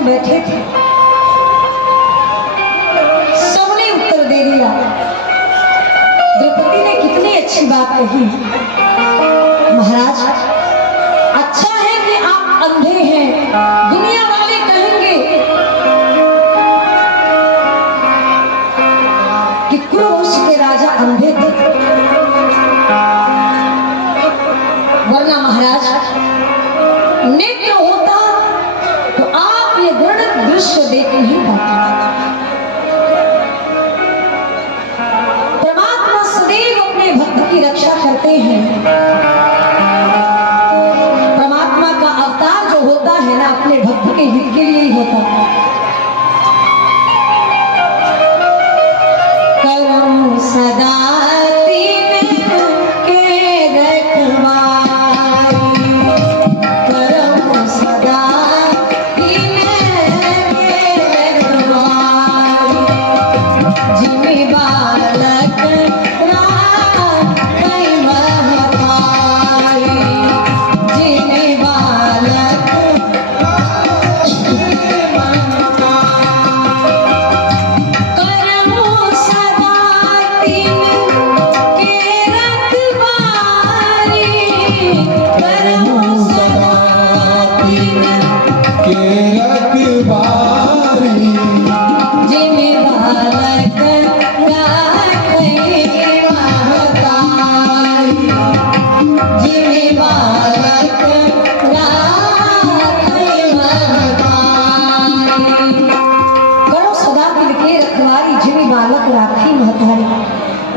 बैठे थे। सबने उत्तर दे दिया। द्रौपदी ने कितनी अच्छी बात कही, महाराज अच्छा है कि आप अंधे हैं। दुनिया वाले कहेंगे कि कुरुवंश के राजा अंधे थे, वरना महाराज नेत्र होता तो आप ये वर्णित दृश्य देख नहीं पाते। परमात्मा सदैव अपने भक्त की रक्षा करते हैं। परमात्मा का अवतार जो होता है ना, अपने भक्त के हित के लिए ही होता है। करम सदा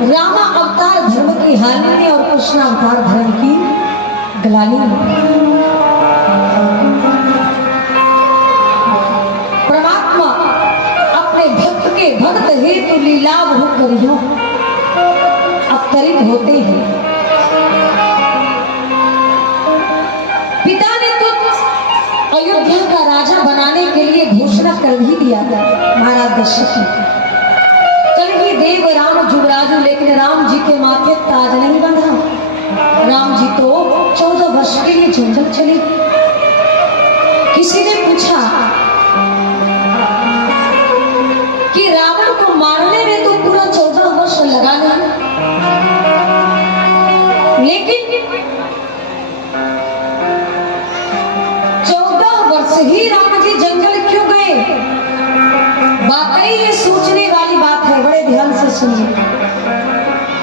रामा अवतार धर्म की हानि में और कृष्ण अवतार धर्म की गलानी में। परमात्मा अपने भक्त के भक्त हेतु लीला करियो अवतरित होते हैं। पिता ने तो अयोध्या का राजा बनाने के लिए घोषणा कर भी दिया था महाराज दशरथ ने। देव राम जुगराजू, लेकिन राम जी के माथे ताज नहीं बंधा। राम जी तो 14 वर्ष के लिए जंगल चले। किसी ने पूछा कि रावण को मारने में तो पूरा 14 वर्ष लगा नहीं, लेकिन 14 वर्ष ही राम जी जंगल क्यों गए? वाकई ये सोचने वाली बात है, बड़े ध्यान से सुनिए।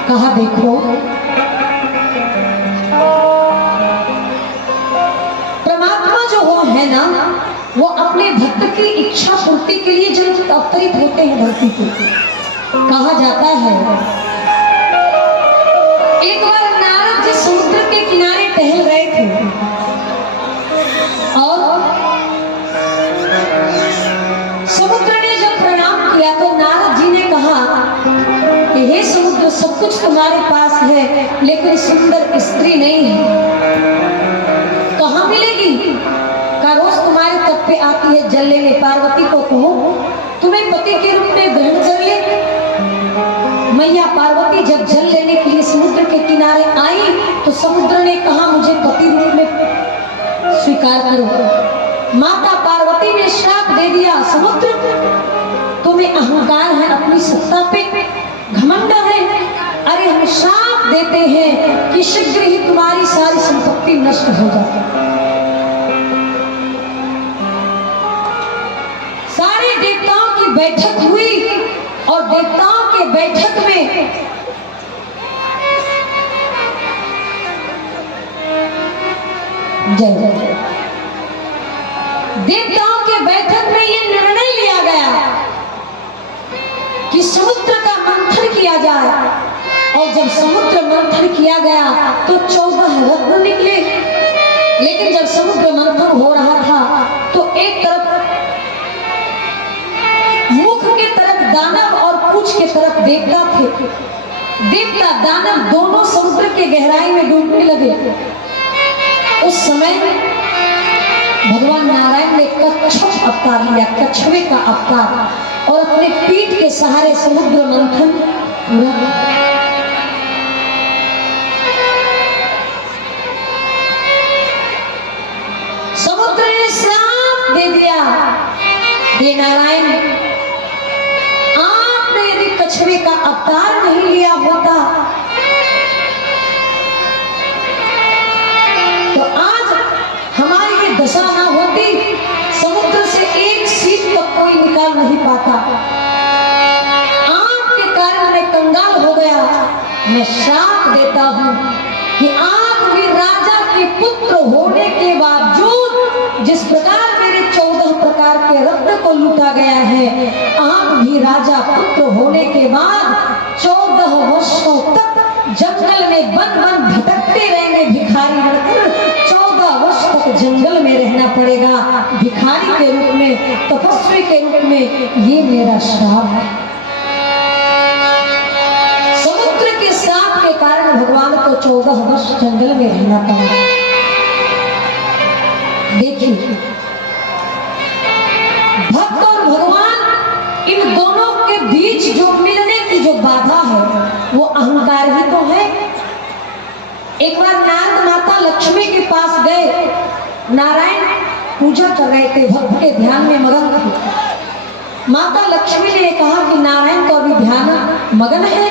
कहा देखो है ना, वो अपने भक्त की इच्छा पूर्ति के लिए जब अवतरित होते हैं धरती पे। कहा जाता है एक बार नारद जी समुद्र के किनारे टहल रहे थे और समुद्र ने जब प्रणाम किया तो नारद जी ने कहा कि हे समुद्र, सब कुछ तुम्हारे पास है लेकिन सुंदर स्त्री नहीं है, कहाँ मिलेगी? का रोज तुम्हारे तट पे आती है जल लेने, पार्वती को कहो तुम्हें पति के रूप में ग्रहण कर ले। मैया पार्वती जब जल लेने के लिए समुद्र के किनारे आई तो समुद्र ने कहा मुझे पति रूप में स्वीकार करो। माता पार्वती ने श्राप दे दिया, समुद्र तुम्हें अहंकार है, अपनी सत्ता पे घमंड है, अरे हम श्राप देते हैं कि शीघ्र ही तुम्हारी सारी संपत्ति नष्ट हो जाए। सारे देवताओं की बैठक हुई और देवताओं के बैठक में जय जय देवताओं के बैठक में यह निर्णय लिया गया कि समुद्र का मंथन किया जाए। और जब समुद्र मंथन किया गया तो 14 रत्न निकले। लेकिन जब समुद्र मंथन हो रहा था तो एक तरफ मुख के तरफ दानव और पूंछ के तरफ देवता थे। देवता दानव दोनों समुद्र के गहराई में डूबने लगे। उस समय भगवान नारायण ने कच्छप अवतार लिया, कछुए का अवतार, और अपने पीठ के सहारे समुद्र मंथन पूरा। समुद्र ने श्राप दे दिया, हे नारायण, आपने यदि कछुए का अवतार नहीं लिया होता तो आज हमारी ये दशा ना होती, समुद्र से एक सीट तक कोई निकाल नहीं पाता। आपके कारण मैं कंगाल हो गया। मैं श्राप देता हूँ कि आप भी राजा के पुत्र होने के बावजूद जिस प्रकार मेरे 14 प्रकार के रत्न को लूटा गया है, आप भी राजा पुत्र होने के बाद 14 वर्षों तक जंगल में वन वन भटकते रहेंगे। भिखारी बनकर 14 वर्ष तक जंगल में रहना पड़ेगा, भिखारी के रूप में, तपस्वी के रूप में। ये मेरा श्राप है। समुद्र के श्राप के कारण भगवान को 14 वर्ष जंगल में रहना पड़ा। देखिए, भक्त और भगवान, इन दोनों के बीच जो मिलने की जो बाधा है वो अहंकार ही तो है। एक बार नारद माता लक्ष्मी के पास गए। नारायण पूजा कर रहे थे, भक्त के ध्यान में मगन थे। माता लक्ष्मी ने कहा कि नारायण तो अभी ध्यान मगन है,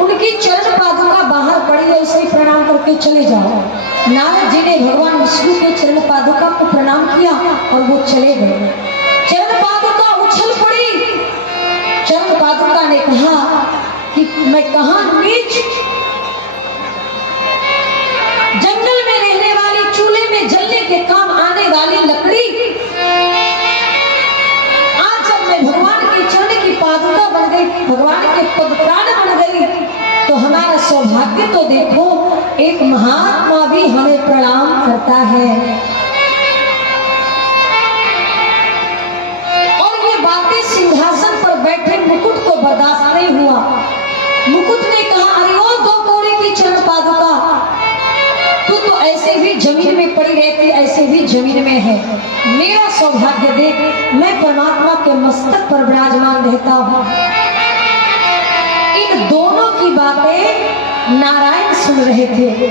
उनकी चरण पादुका बाहर पड़ी है, उसे प्रणाम करके चले जाओ। नारद जी ने भगवान विष्णु के चरण पादुका को प्रणाम किया और वो चले गए। चरण पादुका उछल पड़ी। चरण पादुका ने कहा कि मैं कहाँ नीच, जंगल में रहने वाली, चूल्हे में जलने के काम आने वाली लकड़ी, आज जब मैं भगवान के चरण की पादुका बन गई, भगवान के पद प्राण बन गई, तो हमारा सौभाग्य तो देखो, एक महात्मा भी हमें प्रणाम करता है। और ये बातें सिंहासन पर बैठे मुकुट को बर्दाश्त नहीं हुआ। मुकुट ने कहा, अरे ओ 2 कौड़ी की चरण पादुका, तू तो ऐसे भी जमीन में पड़ी रहती, ऐसे भी जमीन में है। मेरा सौभाग्य देख, मैं परमात्मा के मस्तक पर विराजमान रहता हूँ। इन दोनों की बातें नारायण सुन रहे थे।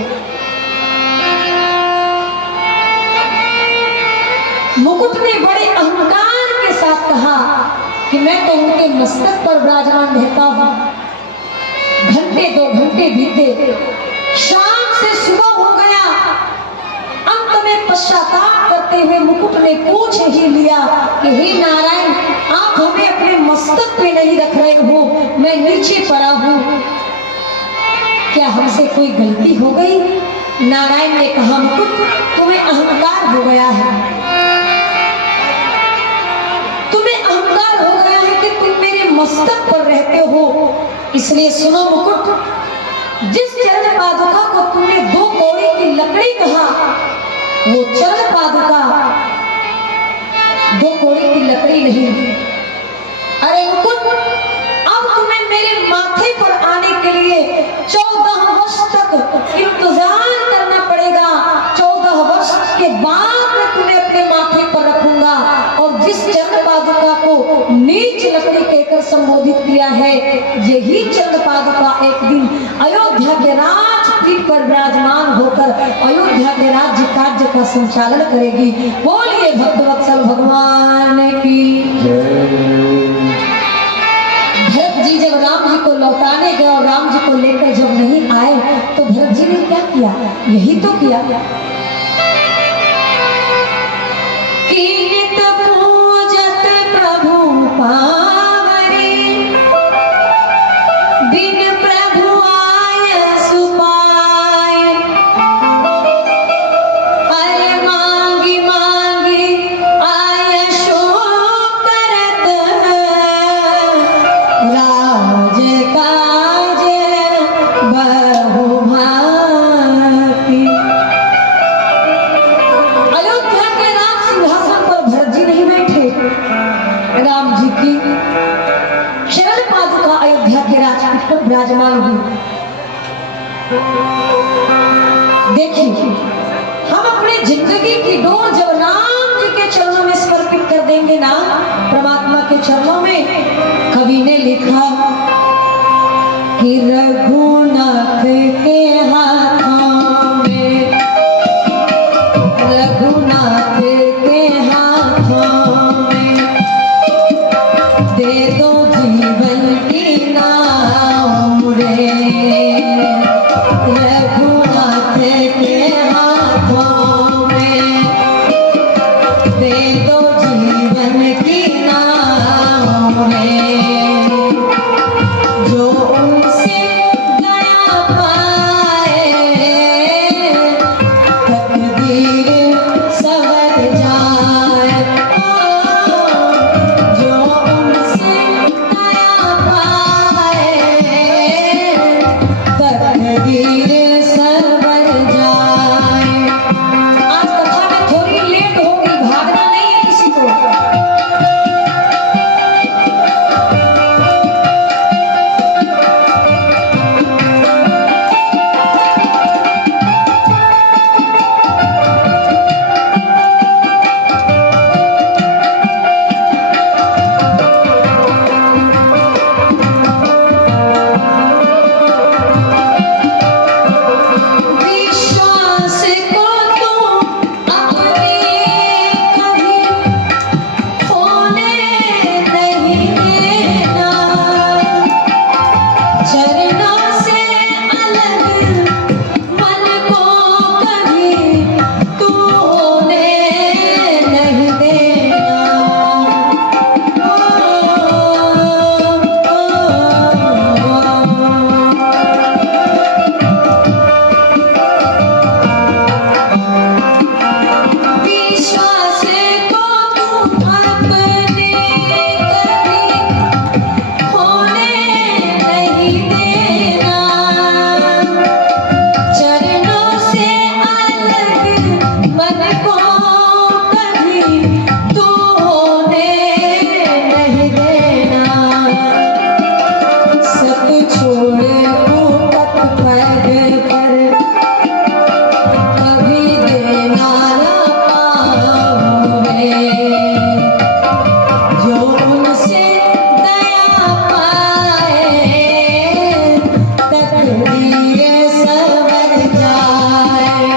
मुकुट ने बड़े अहंकार के साथ कहा कि मैं तो उनके मस्तक पर विराजमान रहता हूँ। घंटे 2 घंटे बीते, शाम से सुबह हो गया। अंत में पश्चाताप करते हुए मुकुट ने पूछ ही लिया कि हे नारायण, आप हमें अपने मस्तक पे नहीं रख रहे हो, मैं नीचे पड़ा हूँ, क्या हमसे कोई गलती हो गई? नारायण ने कहा, मुकुट तुम्हें अहंकार हो गया इसलिए सुनो मुकुट, जिस चरण पादुका को तुमने 2 कौड़ी की लकड़ी कहा, वो चरण पादुका 2 कौड़ी की लकड़ी नहीं। अरे मुकुट, अब तुम्हें मेरे माथे पर आने के लिए 14 वर्ष तक इंतजार करना पड़ेगा। 14 वर्ष के बाद मैं तुम्हें अपने माथे पर रखूंगा। और जिस चरण पादुका को नीच लकड़ी कहकर संबोधित किया है, यही चरण पादुका एक दिन अयोध्या के राजपीठ पर विराजमान होकर अयोध्या के राज्य कार्य का संचालन करेगी। बोलिए भक्तवत्सल भगवान की। भरत जी जब राम जी को लौटाने गए और राम जी को लेकर जब नहीं आए, तो भरत जी ने क्या किया? यही तो किया कि नित पूजत प्रभु पावरी, बिन प्रभु आय सुपाय। अरे मांगी मांगी आय शो करत, राज काज बहु भांति। अयोध्या के राज सिंहासन पर भरत जी नहीं बैठे, राम जी की चरण पादुका अयोध्या के राजपीठ पर विराजमान हुई। देखिए, हम अपनी जिंदगी की डोर जब राम जी के चरणों में समर्पित कर देंगे ना, परमात्मा के चरणों में, कवि ने लिखा कि रघुनाथ के हाथों में, रघुनाथ के हाथों में दे दो जीवन की नाव रे। रघुनाथ के हाथों में दे दो जीवन की नाव रे। जो उनसे दया पाए, तकदीर सवर जाए। जो उनसे दया पाए, तकदीर सवर जाए। आज कथा में थोड़ी लेट होगी, भागना नहीं है किसी को। विश्वास को तुम अपने कभी खोने नहीं देना। चरणों से अलग मन को कभी तू होने नहीं देना। विश्वास को तुम अपने कभी खोने नहीं देना। चरणों से अलग मन को कभी तू होने नहीं देना। सब छोड़ ऊपट पैर पर कभी देना ना पाओगे। जो उनसे दया पाए, तकदीर सवर जाए।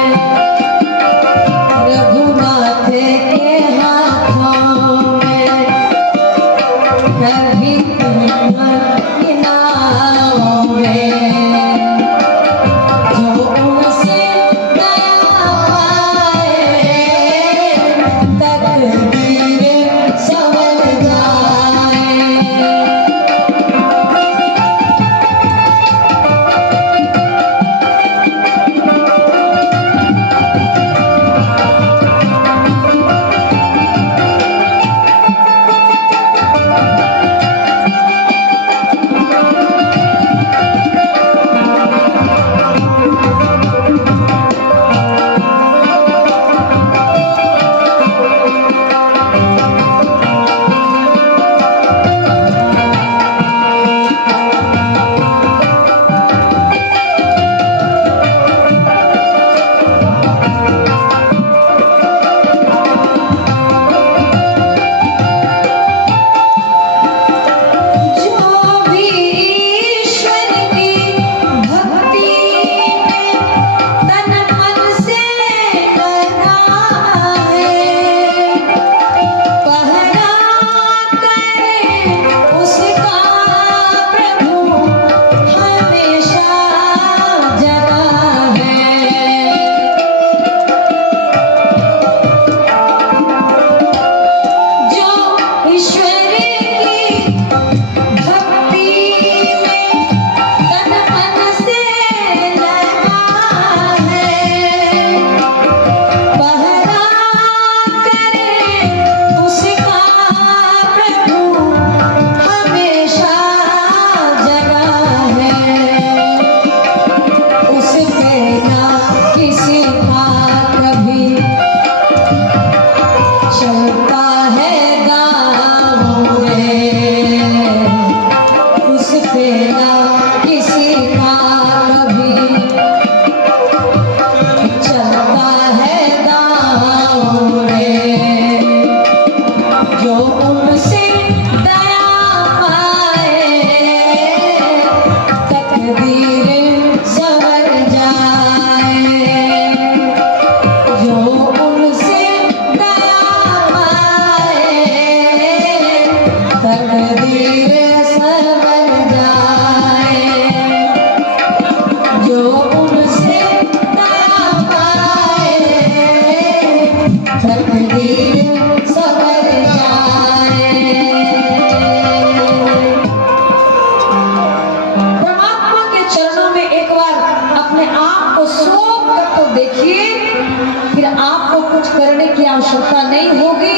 फिर आपको कुछ करने की आवश्यकता नहीं होगी।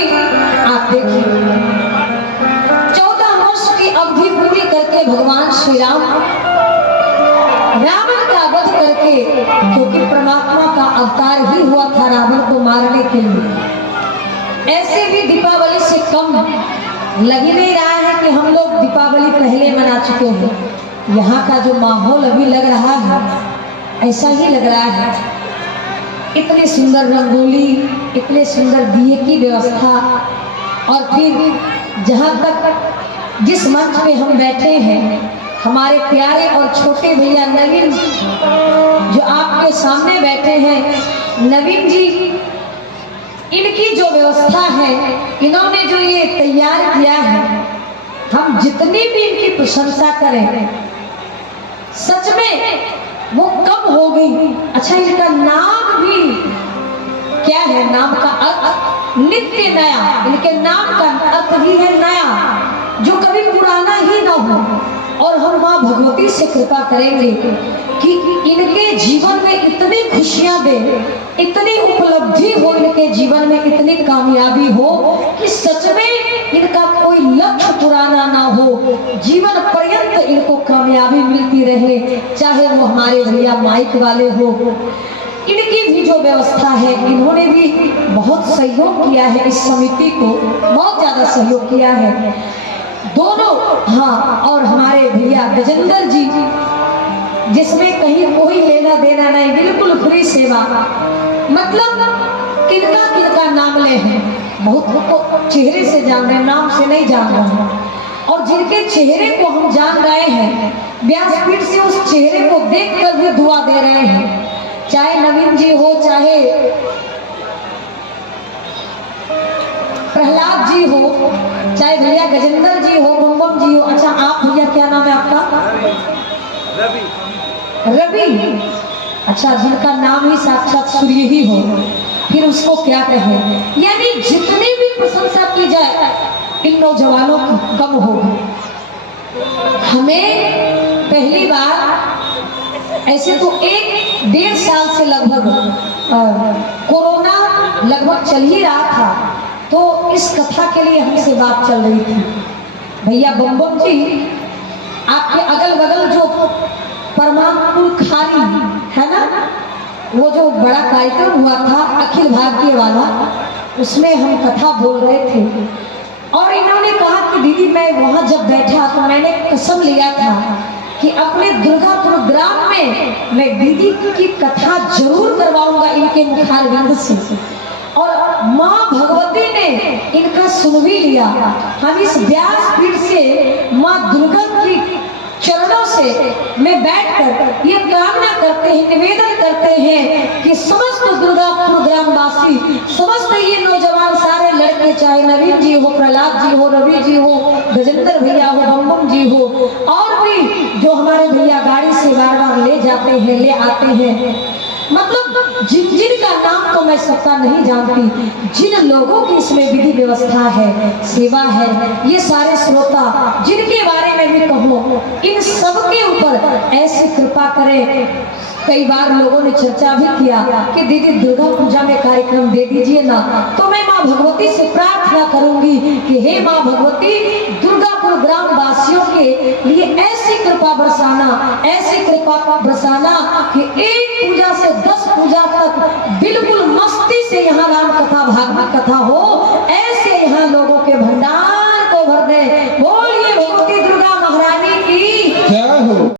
आप देखिए 14 वर्ष की अवधि पूरी करके भगवान श्री राम रावण का वध करके, क्योंकि परमात्मा का अवतार ही हुआ था रावण को मारने के लिए। ऐसे भी दीपावली से कम लग ही नहीं रहा है कि हम लोग दीपावली पहले मना चुके हैं। यहाँ का जो माहौल अभी लग रहा है ऐसा ही लग रहा है। इतनी सुंदर रंगोली, इतने सुंदर दिए की व्यवस्था, और फिर जहाँ तक जिस मंच पे हम बैठे हैं, हमारे प्यारे और छोटे भैया नवीन जो आपके सामने बैठे हैं, नवीन जी, इनकी जो व्यवस्था है, इन्होंने जो ये तैयार किया है, हम जितनी भी इनकी प्रशंसा करें सच में वो कम होगी। अच्छा, इनका नाम भी क्या है? नाम का अर्थ नित्य नया। इनके नाम का अर्थ ही है नया, जो कभी पुराना ही ना हो। और हम माँ भगवती से कृपा करेंगे कि इनके जीवन में इतनी खुशियां दे, इतनी उपलब्धि हो, इनके जीवन में इतनी कामयाबी हो कि सच में इनका कोई लक्ष्य पुराना ना हो, जीवन पर्यंत इनको कामयाबी मिलती रहे, चाहे वो हमारे भैया माइक वाले हो। इनकी भी जो व्यवस्था है, इन्होंने भी बहुत सहयोग किया है, इस समिति को बहुत ज्यादा सहयोग किया है दोनों। हाँ, और हमारे भैया गजेंद्र जी, जिसमें कहीं कोई लेना देना नहीं, बिल्कुल फ्री सेवा। मतलब किनका किनका नाम ले हैं, बहुत को चेहरे से जान रहे हैं, नाम से नहीं जान रहे हैं। और जिनके चेहरे को हम जान रहे हैं, व्यासपीठ से उस चेहरे को देखकर भी दुआ दे रहे हैं, चाहे नवीन जी हो, चाहे प्रहलाद जी हो, चाहे भैया गजेंद्र जी हो, बम जी हो। अच्छा, आप भैया क्या नाम है आपका? रवि। अच्छा, जिनका नाम ही साक्षात सूर्य ही हो, फिर उसको क्या कहें। यानी जितनी भी प्रशंसा की जाए इन नौजवानों की कम होगी। हमें पहली बार ऐसे तो 1-1.5 साल से लगभग कोरोना लगभग चल ही रहा था, तो इस कथा के लिए हमसे बात चल रही थी। भैया बम जी, आपके अगल बगल जो परमात्पुर खाली है ना, वो जो बड़ा कार्यक्रम हुआ था अखिल भारतीय वाला, उसमें हम कथा बोल रहे थे। और इन्होंने कहा कि दीदी, मैं वहां जब बैठा तो मैंने कसम लिया था कि अपने दुर्गापुर ग्राम में मैं दीदी की कथा जरूर करवाऊंगा इनके मुखारविंद से। और माँ भगवती ने इनका सुन भी लिया। हम इस व्यासपीठ से माँ दुर्गा की चरणों से मैं बैठकर ये कामना करते हैं, निवेदन करते हैं कि समस्त दुर्गापुर ग्रामवासी, समस्त ये नौजवान सारे लड़के, चाहे नवीन जी हो, प्रहलाद जी हो, रवि जी हो, गजेंद्र भैया हो, बम जी हो, और भी जो हमारे भैया गाड़ी से बार बार ले जाते हैं, ले आते हैं, मतलब जिनका नाम तो मैं सबका नहीं जानती, जिन लोगों की इसमें विधि व्यवस्था है, सेवा है, ये सारे श्रोता जिनके बारे में भी कहूँ, इन सब के ऊपर ऐसी कृपा करें। कई बार लोगों ने चर्चा भी किया कि दीदी दुर्गा पूजा में कार्यक्रम दे दीजिए ना, तो मैं माँ भगवती से प्रार्थना करूंगी कि हे माँ भगवती, दुर्गापुर ग्राम वासियों के लिए ऐसी कृपा बरसाना, ऐसी कृपा बरसाना कि एक पूजा से 10 पूजा तक बिल्कुल मस्ती से यहाँ राम कथा, भागवत कथा हो। ऐसी